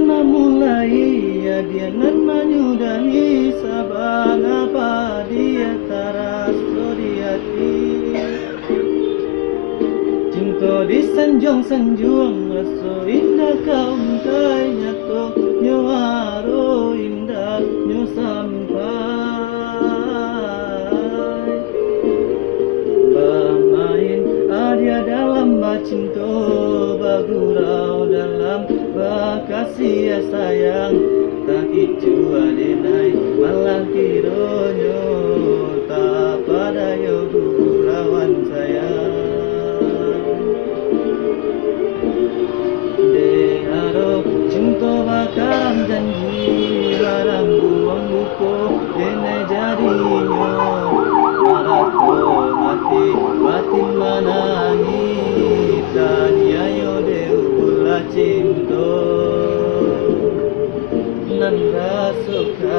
nan memulai, ya dia nan menyudahi, sabang apa dia taras di hati. Cinta disanjung-sanjung, rasa indah kau untai nyatu, nyo aro indah nyo sampai. Bermain adia dalam bacinta, bergurau dalam bakasih sayang, tak icu adenai malang kironyo, tak pada yo gurauan sayang. De aro cinta bakaran janji, larang buang buku denai jadinya, marako mati batin menangis, tanya yo deula cinta nan rasuka